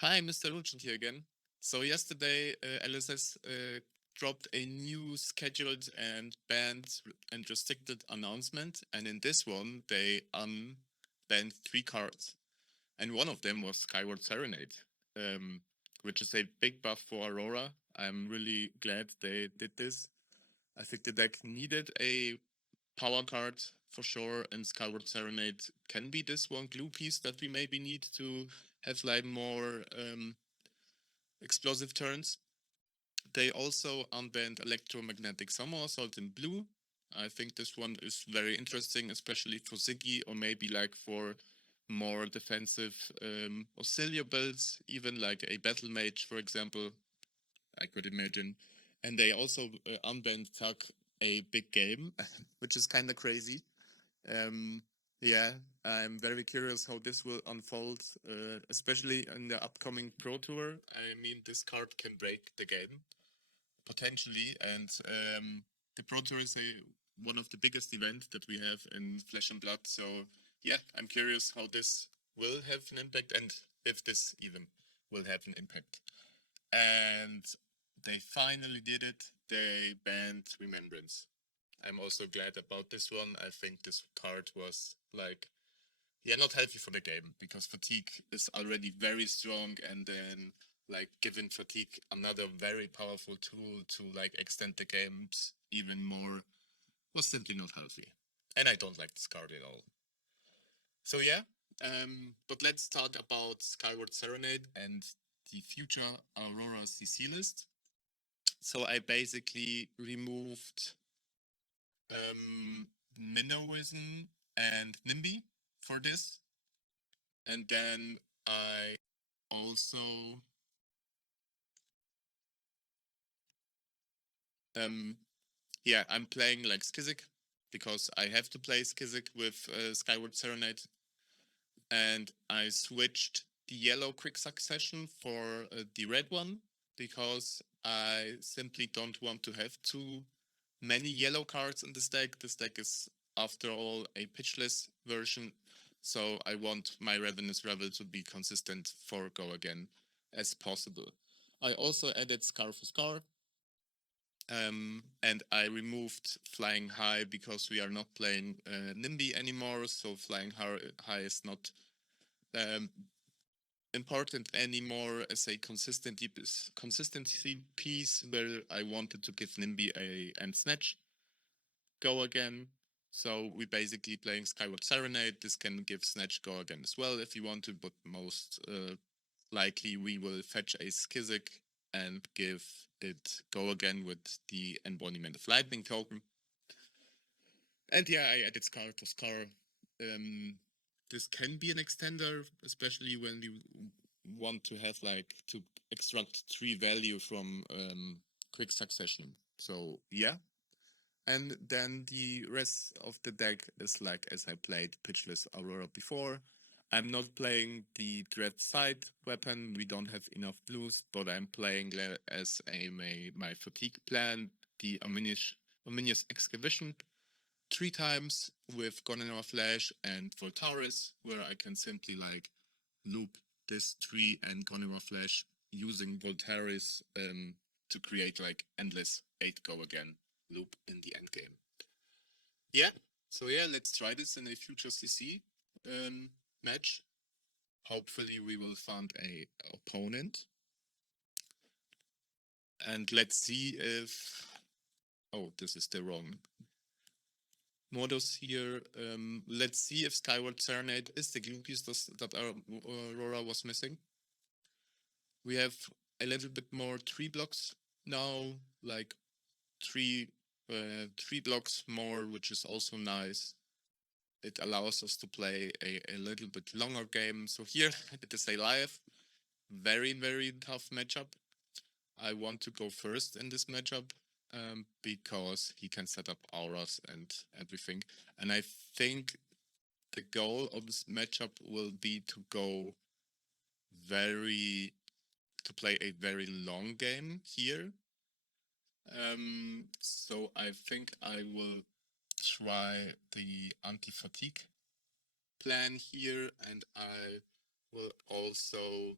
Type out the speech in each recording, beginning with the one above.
Hi, Mr. Runechant here again. So yesterday, LSS dropped a new scheduled and banned and restricted announcement, and in this one, they unbanned 3 cards, and one of them was Skyward Serenade, um, which is a big buff for Aurora. I'm really glad they did this. I think the deck needed a power card for sure, and Skyward Serenade can be this one glue piece that we maybe need to have like more explosive turns. They also unbanned Electromagnetic Summer Assault in blue. I think this one is very interesting, especially for Ziggy or maybe like for more defensive auxiliary builds, even like a Battle Mage, for example, I could imagine. And they also unbanned Tuck a big game, which is kind of crazy. Um, yeah, I'm very curious how this will unfold, especially in the upcoming Pro Tour. I mean, this card can break the game potentially, and the Pro Tour is one of the biggest events that we have in Flesh and Blood. So yeah, I'm curious how this will have an impact, and if this even will have an impact. And they finally did it. They banned Remembrance. I'm also glad about this one. I think this card was like, yeah, not healthy for the game because fatigue is already very strong, and then like giving fatigue another very powerful tool to like extend the games even more was simply not healthy. And I don't like this card at all. So yeah, but let's talk about Skyward Serenade and the future Aurora CC list. So I basically removed Minnowism and Nimby for this. And then I also um yeah, I'm playing like Skizik because I have to play Skizik with Skyward Serenade, and I switched the yellow quick succession for the red one because I simply don't want to have too many yellow cards in this deck. This deck is, after all, a pitchless version, so I want my Ravenous Revel to be consistent for Go Again as possible. I also added Scar for Scar, and I removed Flying High because we are not playing Nimby anymore, so Flying High is not um, important anymore as a consistency piece where I wanted to give Nimby a and Snatch Go Again. So we basically playing Skyward Serenade. This can give Snatch Go Again as well if you want to, but most likely we will fetch a Skizik and give it Go Again with the Embodiment of Lightning token. And yeah, I added Scar to Scar. This can be an extender, especially when you want to have like to extract 3 value from quick succession. So yeah. And then the rest of the deck is like as I played pitchless Aurora before. I'm not playing the Dread Side weapon. We don't have enough blues, but I'm playing as my fatigue plan, the Ominious Excavation, 3 times with Gonenor Flash and Voltaris, where I can simply like loop this tree and Gonenor Flash using Voltaris to create like endless 8 Go Again loop in the end game. Yeah, so yeah, let's try this in a future CC match. Hopefully we will find a opponent. And let's see if... Oh, this is the wrong modus here. Let's see if Skyward Serenade is the glue piece that Aurora was missing. We have a little bit more 3 blocks now, like three blocks more, which is also nice. It allows us to play a little bit longer game. So here it is a Lyath. Very, very tough matchup. I want to go first in this matchup because he can set up auras and everything. And I think the goal of this matchup will be to go to play a very long game here. So I think I will try the anti-fatigue plan here, and I will also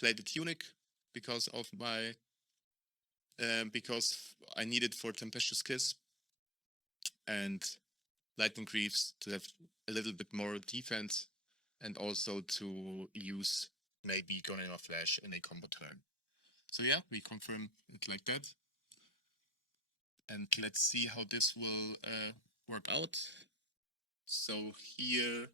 play the tunic because of my because I need it for Tempestuous Kiss and Lightning Greaves to have a little bit more defense and also to use maybe Gonema Flash in a combo turn. So yeah, we confirm it like that. And let's see how this will work out. So here,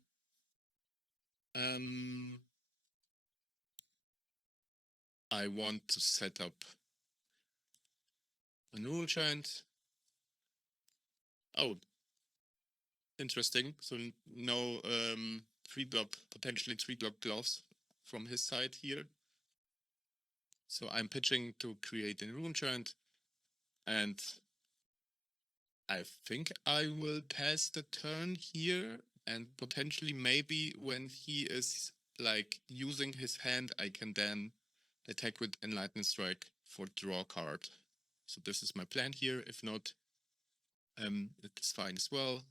I want to set up a Runechant. Oh, interesting. So no 3-block, potentially 3-block gloves from his side here. So I'm pitching to create a Runechant, and I think I will pass the turn here, and potentially maybe when he is like using his hand, I can then attack with Enlightened Strike for draw card. So this is my plan here. If not, it is fine as well.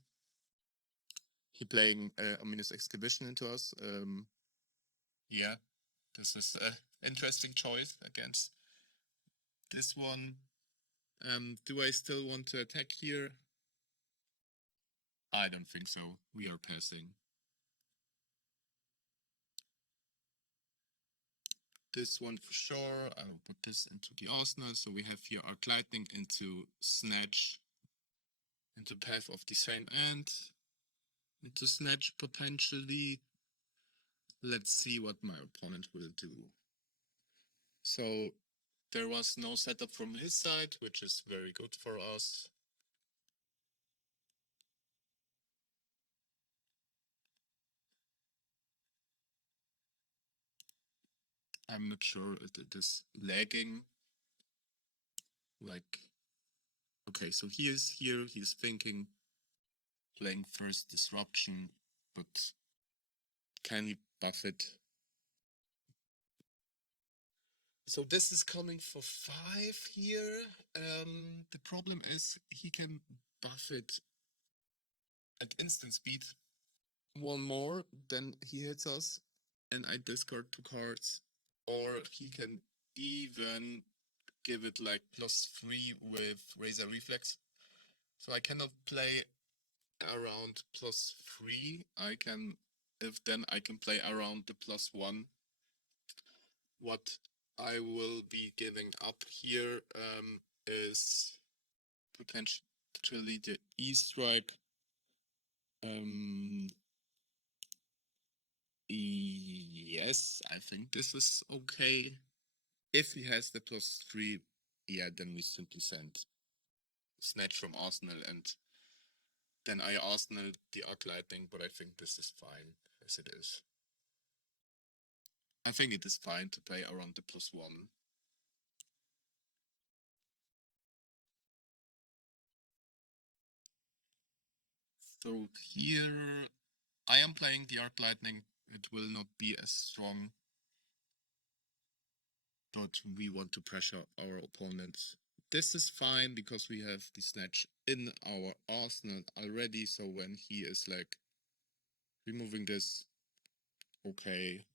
He playing Ominous Exhibition into us. Yeah, this is an interesting choice against this one. Do I still want to attack here? I don't think so. We are passing. This one for sure. I will put this into the arsenal. So we have here Arc Lightning into Snatch, into Path of the Same End, into Snatch potentially. Let's see what my opponent will do. So there was no setup from his side, which is very good for us. I'm not sure if it is lagging. Like, okay, so he is here, he's thinking, playing first Disruption, but can he buff it? So this is coming for 5 here. The problem is he can buff it at instant speed. One more, then he hits us, and I discard 2 cards. Or he can even give it like +3 with Razor Reflex. So I cannot play around +3. I can play around the +1. What I will be giving up here is potentially the E-Strike. Yes, I think this is okay. If he has the +3, yeah, then we simply send Snatch from Arsenal, and then I Arsenal the Arc Lightning, but I think this is fine as it is. I think it is fine to play around the +1. So here I am playing the Arc Lightning. It will not be as strong, but we want to pressure our opponents. This is fine because we have the Snatch in our arsenal already, so when he is like removing this, okay.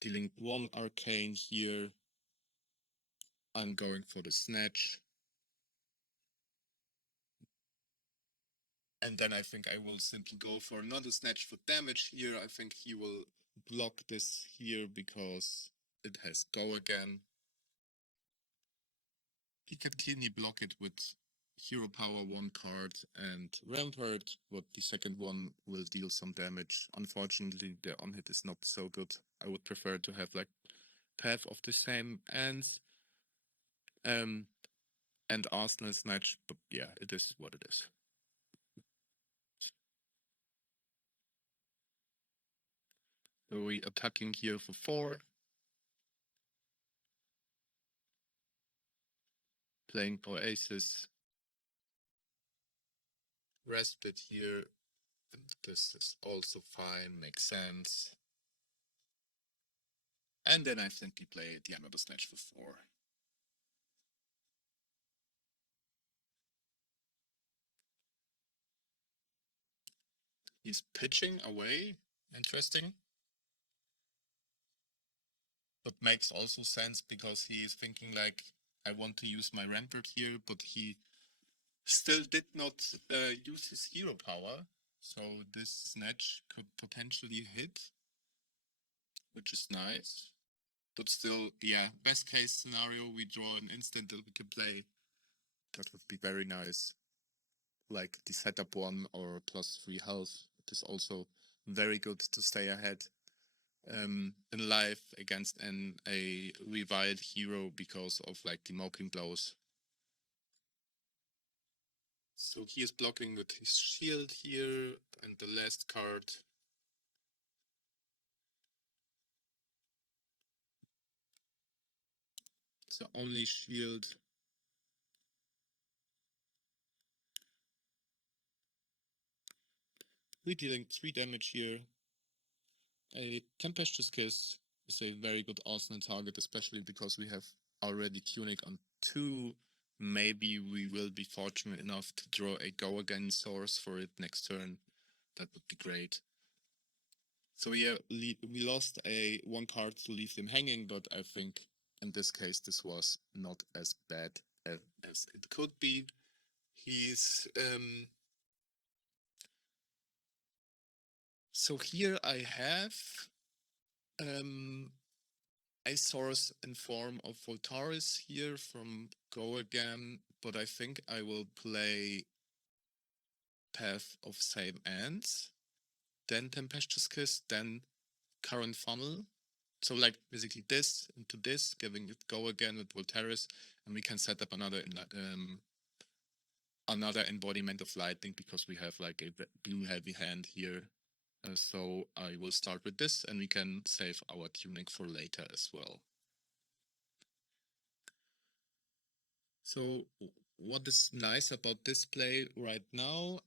Dealing 1 arcane here. I'm going for the Snatch. And then I think I will simply go for another Snatch for damage here. I think he will block this here because it has Go again. He can cleanly block it with Hero Power 1 card and Rampart, but the second one will deal some damage. Unfortunately, the on-hit is not so good. I would prefer to have like Path of the Same Ends and Arsenal Snatch, but yeah, it is what it is. So we attacking here for 4. Playing Oasis. Respite here. And this is also fine, makes sense. And then I simply play the another Snatch for 4. He's pitching away. Interesting. But makes also sense because he is thinking like, I want to use my rampart here, but he still did not use his hero power. So this snatch could potentially hit, which is nice. But still, yeah, best case scenario, we draw an instant that we can play. That would be very nice. Like the setup 1 or +3 health. It is also very good to stay ahead in life against a reviled hero because of like the mocking blows. So he is blocking with his shield here, and the last card. It's the only shield. We're dealing 3 damage here. A Tempestuous Kiss is a very good Arsenal target, especially because we have already Tunic on 2. Maybe we will be fortunate enough to draw a Go Again source for it next turn. That would be great. So yeah, we lost a 1 card to leave him hanging, but I think in this case this was not as bad as it could be. He's so here I have a source in form of Voltaris here from Go Again, but I think I will play Path of Same Ends, then Tempestuous Kiss, then Current Funnel. So like basically this into this, giving it Go Again with Voltaris, and we can set up another embodiment of lightning because we have like a blue heavy hand here. So I will start with this, and we can save our Tunic for later as well. So what is nice about this play right now,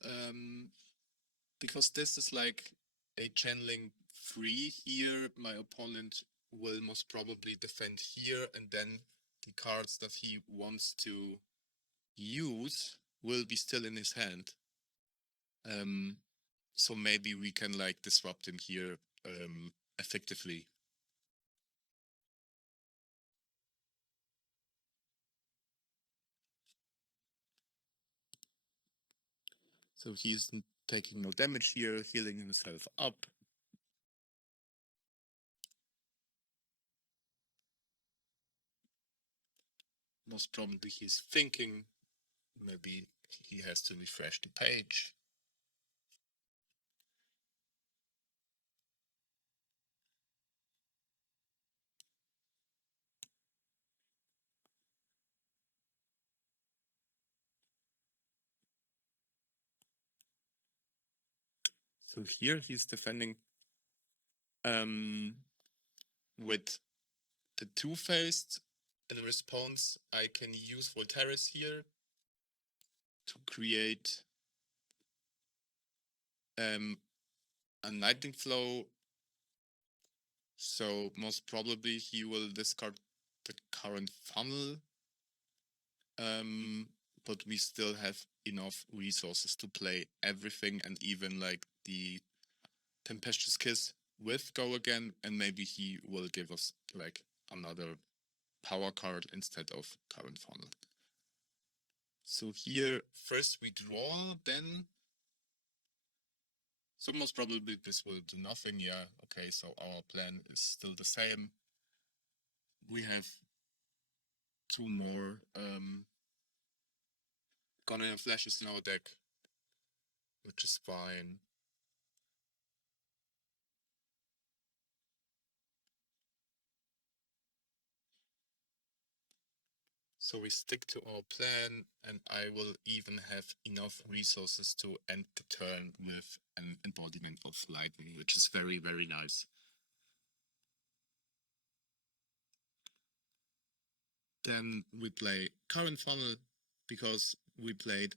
because this is like a channeling 3 here, my opponent will most probably defend here, and then the cards that he wants to use will be still in his hand. So maybe we can like disrupt him here effectively. So he's taking no damage here, healing himself up. Most probably he's thinking maybe he has to refresh the page. So here he's defending with the Two-Faced. In response, I can use Voltaris here to create a Lightning Flow. So most probably he will discard the Current Funnel. But we still have enough resources to play everything, and even like the Tempestuous Kiss with Go Again, and maybe he will give us like another power card instead of Current Funnel. So here, first we draw, then... So most probably this will do nothing, yeah. Okay, so our plan is still the same. We have 2 more Gonna Flashes in our deck, which is fine. So we stick to our plan, and I will even have enough resources to end the turn with an embodiment of lightning, which is very, very nice. Then we play Current Funnel, because we played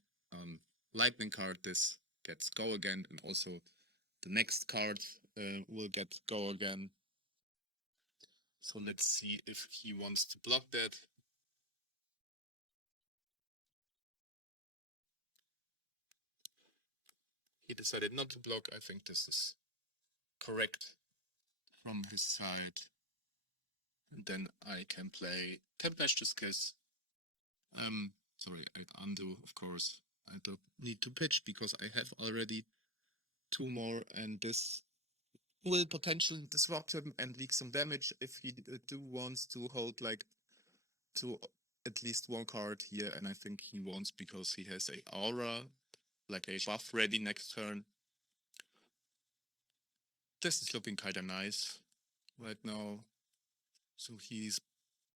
lightning card, this gets Go Again, and also the next card will get Go Again. So let's see if he wants to block that. He he decided not to block. I think this is correct from his side. And then I can play Tempestuous Kiss. Sorry, I undo, of course. I don't need to pitch because I have already 2 more, and this will potentially disrupt him and leak some damage if he do wants to hold like to at least 1 card here, and I think he wants because he has a Aura, like a buff ready next turn. This is looking kinda nice right now. So he's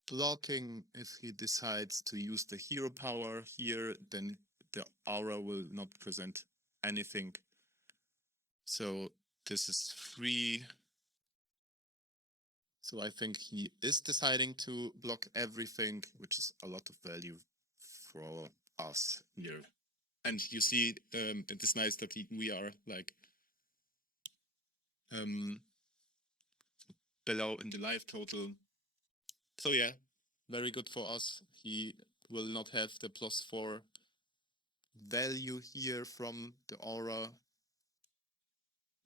blocking. If he decides to use the hero power here, then the Aura will not present anything. So this is free. So I think he is deciding to block everything, which is a lot of value for us here. And you see, it is nice that we are like below in the life total. So yeah, very good for us. He will not have the +4 value here from the Aura.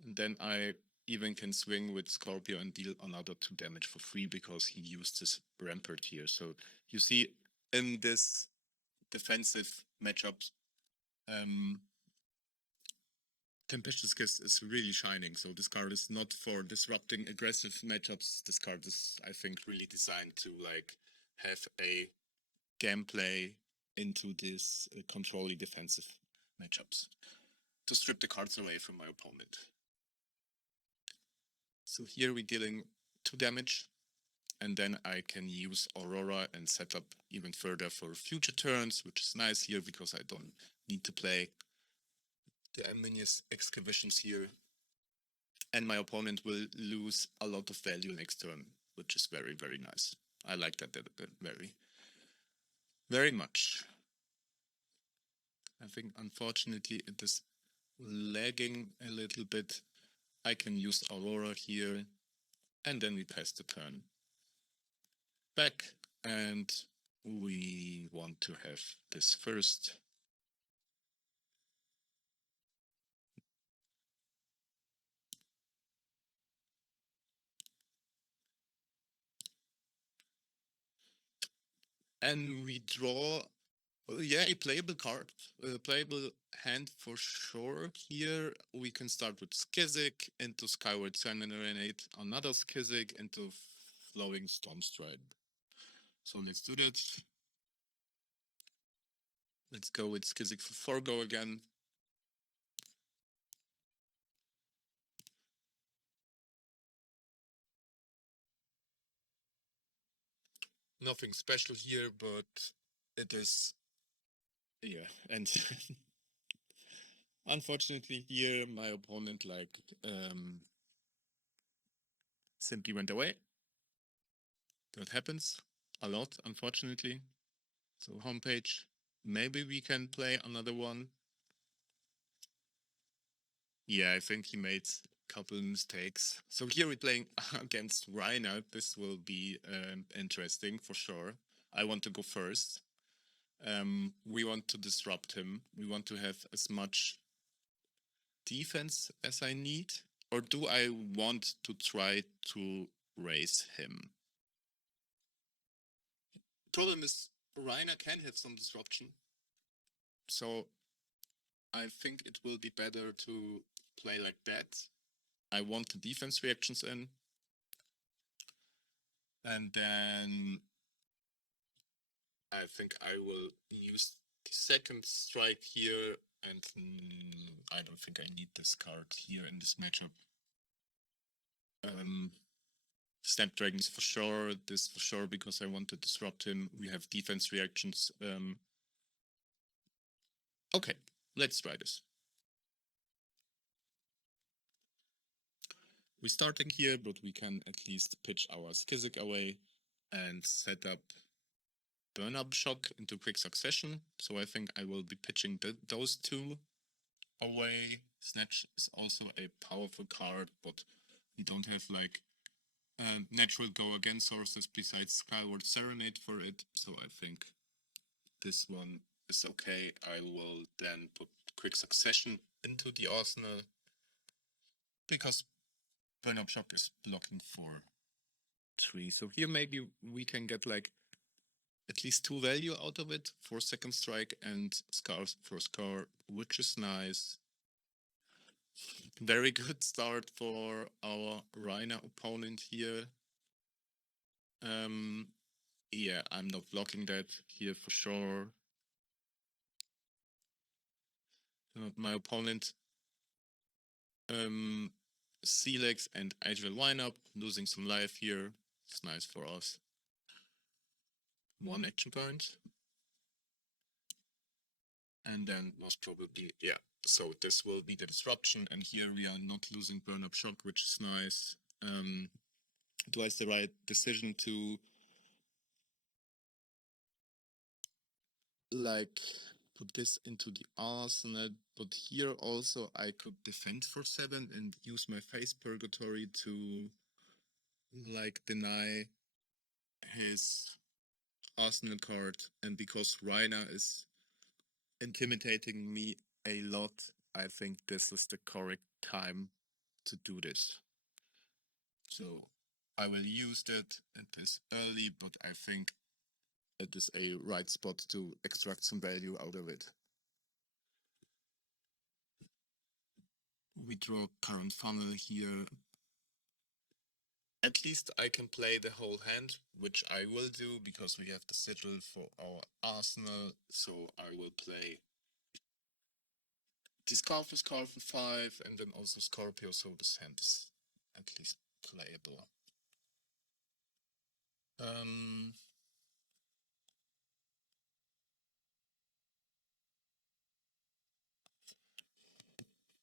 And then I even can swing with Scorpio and deal another 2 damage for free because he used his Rampart here. So you see in this defensive matchups, Tempestuous Kiss is really shining. So this card is not for disrupting aggressive matchups. This card is, I think, really designed to like have a gameplay into this controlly defensive matchups to strip the cards away from my opponent. So here we're dealing 2 damage, and then I can use Aurora and set up even further for future turns, which is nice here because I don't need to play the Arminius Excavations here. And my opponent will lose a lot of value next turn, which is very, very nice. I like that very, very much. I think unfortunately it is lagging a little bit. I can use Aurora here, and then we pass the turn back, and we want to have this first. And we draw, yeah, a playable card, a playable hand for sure. Here we can start with Skizzik into Skyward Serenade, another Skizzik into Flowing Stormstride. So let's do that. Let's go with Skizzik for 4 go again. Nothing special here, but it is, yeah, and unfortunately here my opponent like simply went away. That happens a lot, unfortunately. So homepage, maybe we can play another one. Yeah, I think he made a couple of mistakes. So here we're playing against Rhinar. This will be interesting for sure. I want to go first. We want to disrupt him. We want to have as much defense as I need. Or do I want to try to raise him? Problem is, Rhinar can have some disruption. So I think it will be better to play like that. I want the defense reactions in. And then I think I will use the second strike here. And I don't think I need this card here in this matchup. Snapdragons for sure, this for sure, because I want to disrupt him. We have defense reactions. Okay, let's try this. We're starting here, but we can at least pitch our Skizzik away and set up Burn Up Shock into quick succession. So I think I will be pitching those 2 away. Snatch is also a powerful card, but we don't have like natural go again sources besides Skyward Serenade for it. So I think this one is okay. I will then put quick succession into the arsenal, because Burn-Up Shock is blocking for 3. So here maybe we can get like at least 2 value out of it for second strike and Scars for scar, which is nice. Very good start for our Rhinar opponent here. Yeah, I'm not blocking that here for sure. My opponent Celex and Agile Wineup, losing some life here. It's nice for us. 1 action point. And then most probably, yeah. So this will be the disruption, and here we are not losing Burn-Up Shock, which is nice. It was the right decision to like put this into the arsenal, but here also I could defend for 7 and use my face purgatory to like deny his arsenal card, and because Rhinar is intimidating me a lot, I think this is the correct time to do this. So I will use that at this early, but I think it is a right spot to extract some value out of it. We draw current funnel here. At least I can play the whole hand, which I will do because we have the sigil for our arsenal. So I will play Discard for Scar for 5 and then also Scorpio, so this hand is at least playable.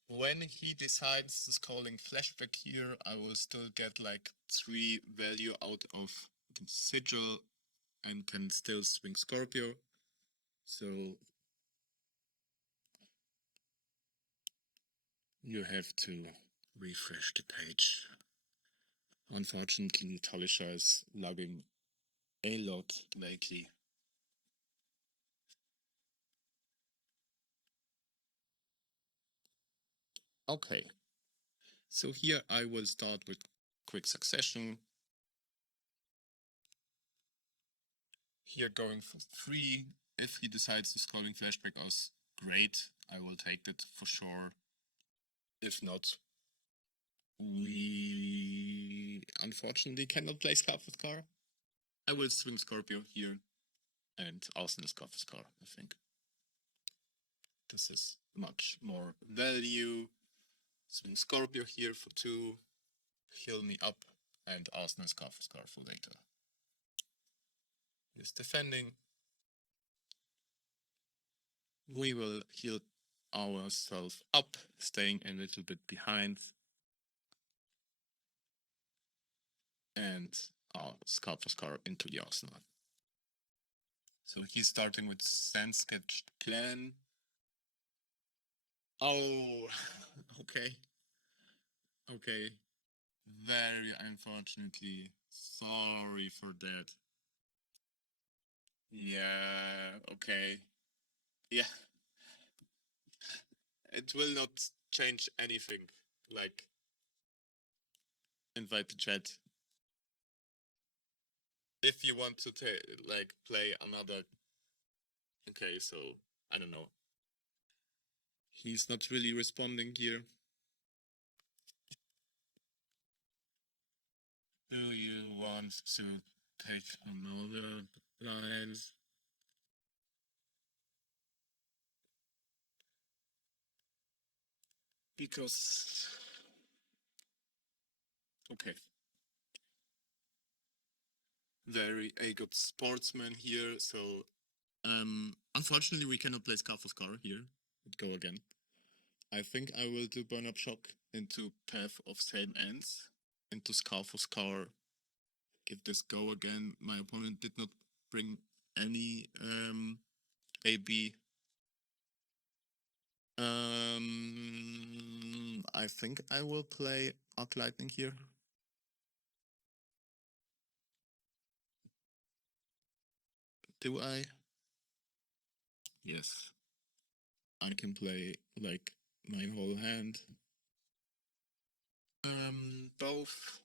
When he decides this calling flashback here, I will still get like 3 value out of the sigil and can still swing Scorpio. So you have to refresh the page. Unfortunately, Talisha is lagging a lot lately. Okay. So here I will start with quick succession. Here going for 3. If he decides to Scalding Flashback us, great. I will take that for sure. If not, we unfortunately cannot play Scarf with Scar. I will swing Scorpio here and Arsenal Scarf with Scar, I think. This is much more value. Swing Scorpio here for 2. Heal me up and Arsenal Scarf with Scar for later. He's defending. We will heal ourselves up, staying a little bit behind. And Scarf for Scar into the arsenal. So he's starting with Sand Sketch Plan. Oh, okay. Okay. Very unfortunately. Sorry for that. Yeah, okay. Yeah. It will not change anything. Like, invite the chat. If you want to like play another. Okay, so I don't know. He's not really responding here. Do you want to take another lines? Because okay. Very a good sportsman here, so unfortunately we cannot play Scar for Scar here. Go again. I think I will do Burn Up Shock into Path of Same Ends, into Scar for Scar. Give this go again. My opponent did not bring any AB. I think I will play Arc Lightning here. Do I? Yes. I can play like my whole hand. Both.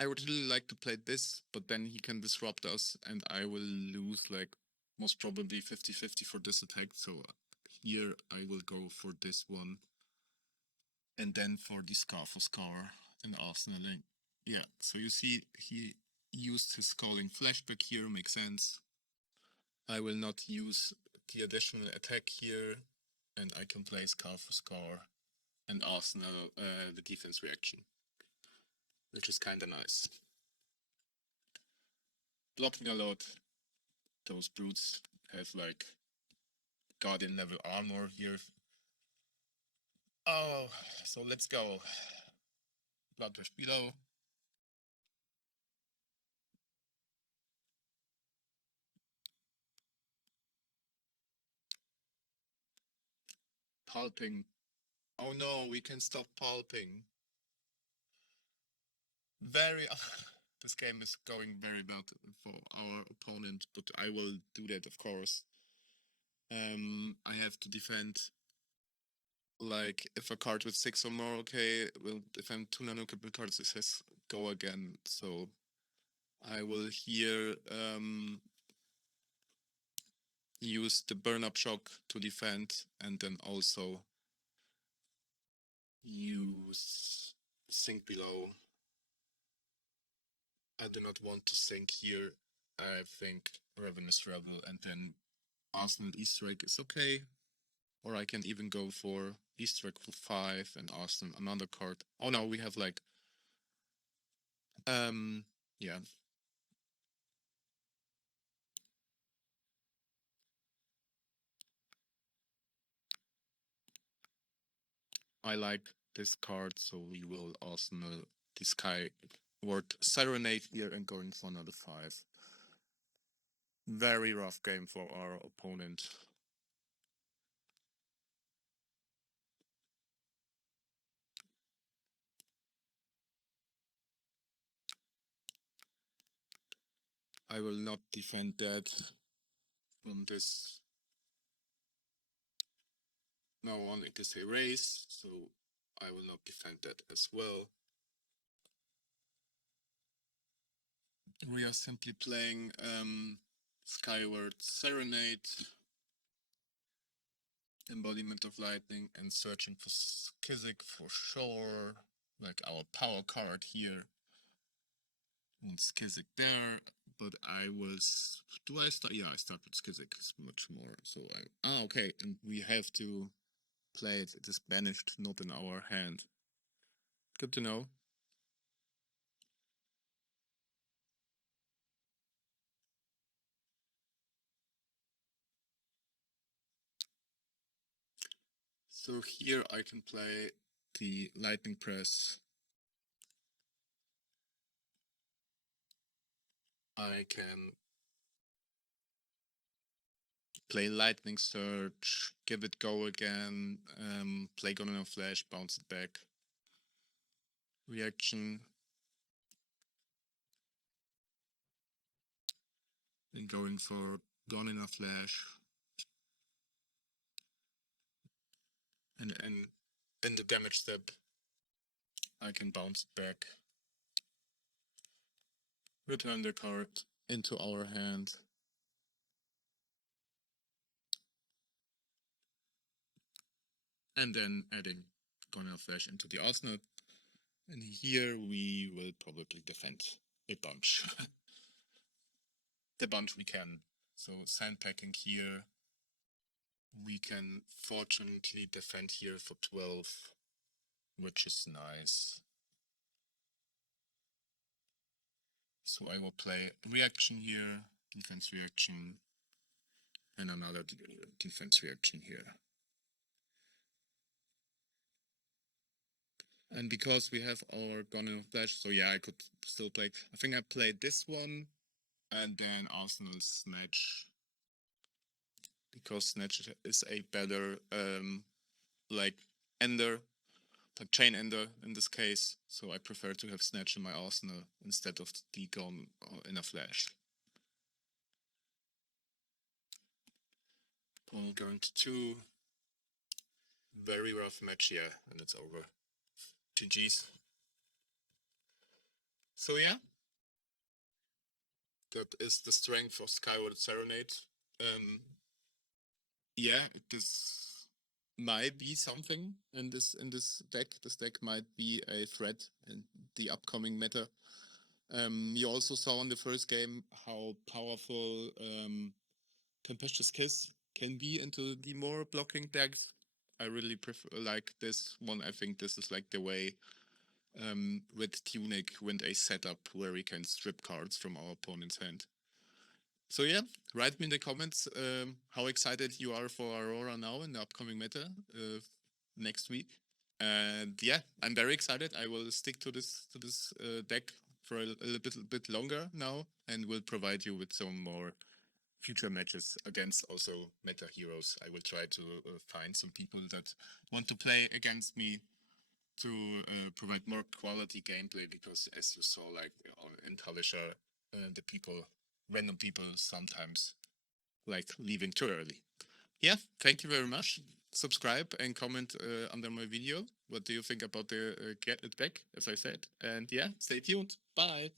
I would really like to play this, but then he can disrupt us and I will lose like most probably 50-50 for this attack. So here I will go for this one. And then for the Scar for Scar and arsenaling. Yeah, so you see he used his Scalding Flashback here, makes sense. I will not use the additional attack here, and I can play Scar for Scar and arsenal the defense reaction, which is kinda nice. Blocking a lot. Those brutes have like Guardian level armor here. Oh, so let's go. Bloodrush below. Pulping. Oh no, we can stop pulping. Very. This game is going very bad for our opponent, but I will do that, of course. I have to defend. Like, if a card with 6 or more, okay, will defend 2 nano-capable cards, it says go again. So I will here use the burn-up shock to defend, and then also use sink below. I do not want to sink here. I think Ravenous Rebel and then Arsenal Easter egg is okay. Or I can even go for Easter egg for 5 and Arsenal another card. Oh no, we have like yeah. I like this card, so we will Arsenal the Skyward Serenade here and going for another 5. Very rough game for our opponent. I will not defend that on this. Now on it is a race, so I will not defend that as well. We are simply playing Skyward Serenade, Embodiment of Lightning, and searching for Skizik for sure, like our power card here. And Skizik there, but I was. Do I start? Yeah, I start with Skizik. It's much more. So okay, and we have to play it. It is banished, not in our hand. Good to know. So here I can play the Lightning Press. I can play Lightning Surge, give it go again, play Gunner Flash, bounce it back. Reaction. Then going for Gunner Flash. And in the damage step, I can bounce it back. Return the card into our hand. And then adding Gunner Flash into the arsenal. And here we will probably defend a bunch. The bunch we can. So sandpacking here. We can fortunately defend here for 12, which is nice. So I will play reaction here, defense reaction, and another defense reaction here. And because we have our Gunner Flash, so yeah, I could still play. I think I played this one, and then Arsenal Snatch. Because Snatch is a better, like, ender, like chain ender in this case. So I prefer to have Snatch in my arsenal instead of the gun in a flash. Pawn going to 2. Very rough match here, and it's over. GG's. So yeah, that is the strength of Skyward Serenade. Yeah, this might be something in this deck. This deck might be a threat in the upcoming meta. You also saw in the first game how powerful Tempestuous Kiss can be into the more blocking decks. I really prefer like this one. I think this is like the way with Tunic win a setup where we can strip cards from our opponent's hand. So yeah, write me in the comments how excited you are for Aurora now in the upcoming meta next week. And yeah, I'm very excited. I will stick to this deck for a little bit longer now, and will provide you with some more future matches against also meta heroes. I will try to find some people that want to play against me to provide more quality gameplay, because as you saw, like in Talisha, the random people sometimes like leaving too early. Yeah, thank you very much. Subscribe and comment under my video. What do you think about the Get It Back, as I said? And yeah, stay tuned. Bye.